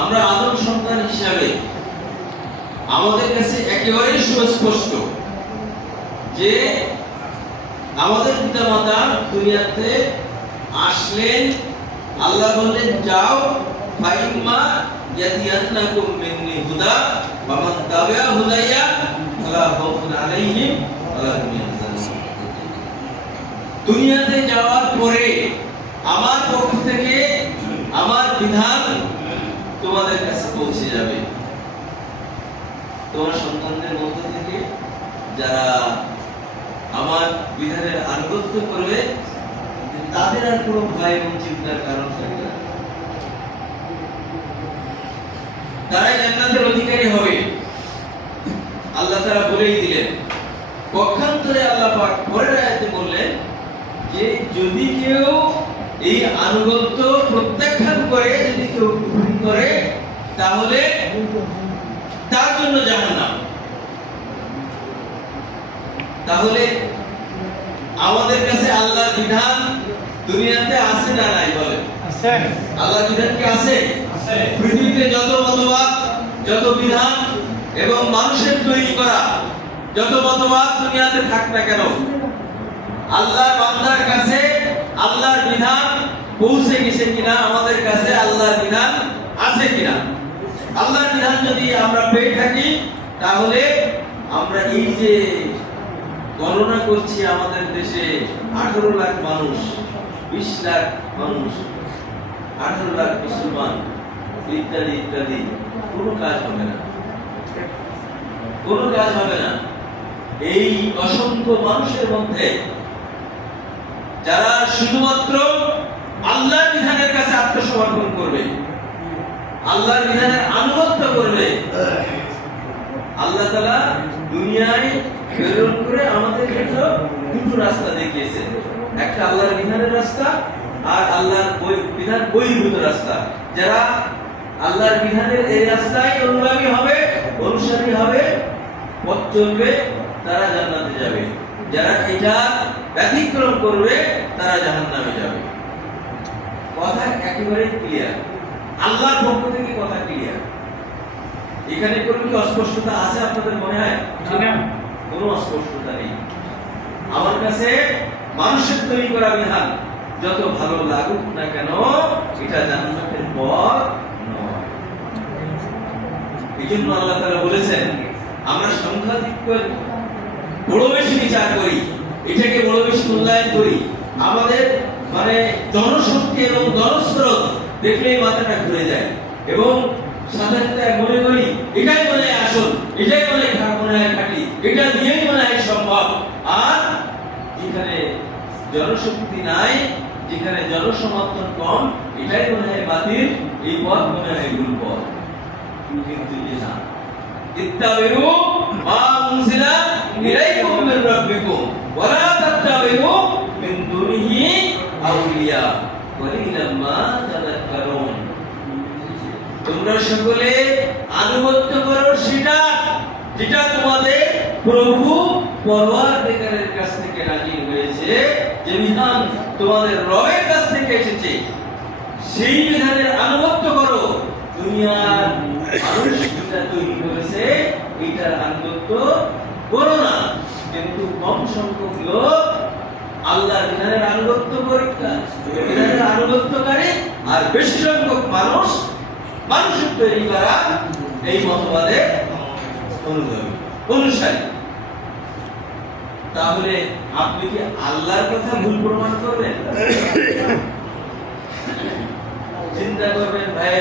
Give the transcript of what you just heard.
আমরা আদম সন্তান হিসাবে আমাদের কাছে একেবারে সুস্পষ্ট যে আমাদের পিতা মাতা দুনিয়াতে আসলেন, আল্লাহ বললেন, যাও, ফাইম্মা ইয়াতিয়াতনাকুম মিননি হুদা ওয়া মান তাবিআ হুদায়া ফালা খাউফুন আলাইহিম ওয়া দুনিয়াতে যাওয়ার পরে আমার পক্ষ থেকে আমার বিধান তোমাদের কাছে পৌঁছে যাবে। তোমার সন্তানদের মধ্য থেকে যারা আমার বিধানের আনুগত্য করবে, তাদের আর কোনো ভয় এবং চিন্তার কারণ থাকবে না। তারাই জান্নাতের অধিকারী হবে। আল্লাহ তারা বলেই দিলেন, পক্ষান্তরে আল্লাহ পাক পরের আয়াতে বললেন যে, যদি কেউ এই আনুগত্য প্রত্যাখ্যান করে, যদি কেউ করে তাহলে তার জন্য জাহান্নাম। তাহলে আমাদের কাছে আল্লাহর বিধান দুনিয়াতে আছে না নাই বলে আছে। আল্লাহর বিধান কি আছে? আছে। পৃথিবীতে যত মতবাদ যত বিধান এবং মানুষের তৈরি করা যত মতবাদ দুনিয়াতে থাক না কেন আল্লাহর বান্দার কাছে আল্লাহর বিধান পৌঁছে গেছে কিনা আমাদের কাছে আল্লাহর বিধান আছে কিনা? আল্লাহর বিধান যদি আমরা পেয়ে থাকি, তাহলে আমরা এই যে গণনা করছি আমাদের দেশে, আঠারো লাখ মানুষ, বিশ লাখ মানুষ, আঠারো লাখ মুসলমান, ইত্যাদি ইত্যাদি, কোনো কাজ হবে না। কোনো কাজ হবে না। এই অসংখ্য মানুষের মধ্যে যারা শুধুমাত্র আল্লাহ বিধানের কাছে আত্মসমর্পণ করবে আল্লাহর বিধানের আনুগত্য করবে। আল্লাহ তালা দুনিয়ায় প্রেরণ করে আমাদের জন্য দুটো রাস্তা দেখিয়েছেন। একটা আল্লাহর বিধানের রাস্তা আর আল্লাহর বিধান বহির্ভূত রাস্তা। যারা আল্লাহর বিধানের এই রাস্তায় অনুগামী হবে অনুসারী হবে পথ চলবে তারা জান্নাতে যাবে। যারা এটা ব্যতিক্রম করবে তারা জাহান্নামে যাবে। কথা একেবারে ক্লিয়ার আল্লাহর পক্ষ থেকে কথা ক্লিয়ার এখানে কোনো কি অস্পষ্টতা আছে আপনাদের মনে হয়। কোনো অস্পষ্টতা নেই। আমার কাছে মানুষের তৈরি করা বিধান যত ভালো লাগুক না কেন এটা জান্নাতের পথ নয়। এই জন্য আল্লাহ তাআলা বলেছেন আমরা সংখ্যাধিক্য বড় বেশি বিচার করি এটাকে বড় বেশি মূল্যায়ন করি। আমাদের মানে জনশক্তি এবং জনস্রোত দেখলেই মাথাটা ঘুরে যায়। এবং সাধারণত মনে করি, এটাই মনে হয় আসল, এটাই মনে মনে হয় খাঁটি, এটা দিয়েই মনে হয় সম্ভব। আর যেখানে জনশক্তি নাই, যেখানে জনসমর্থন কম, এটাই মনে হয় বাতিল, এই পথ মনে হয় ভুল পথ কিন্তু মা তোমরা সকলে আনুগত্য করো সেটা, যেটা তোমাদের প্রভু কাছ থেকে হয়েছে, যে বিধান তোমাদের রবের কাছ থেকে এসেছে। সেই বিধানের আনুগত্য করো। দুনিয়ার তৈরি করেছে এইটার আনুগত্য করো না। কিন্তু কম সংখ্যক লোক আল্লাহর বিধানের আনুগত্য বিধানের আনুগত্যকারী আর বেশি সংখ্যক মানুষ মানুষের তৈরি করা এই অনুগামী, অনুসারী। তাহলে আপনি কি আল্লাহর কথা ভুল প্রমাণ করবেন? চিন্তা করবেন, ভাইয়েরা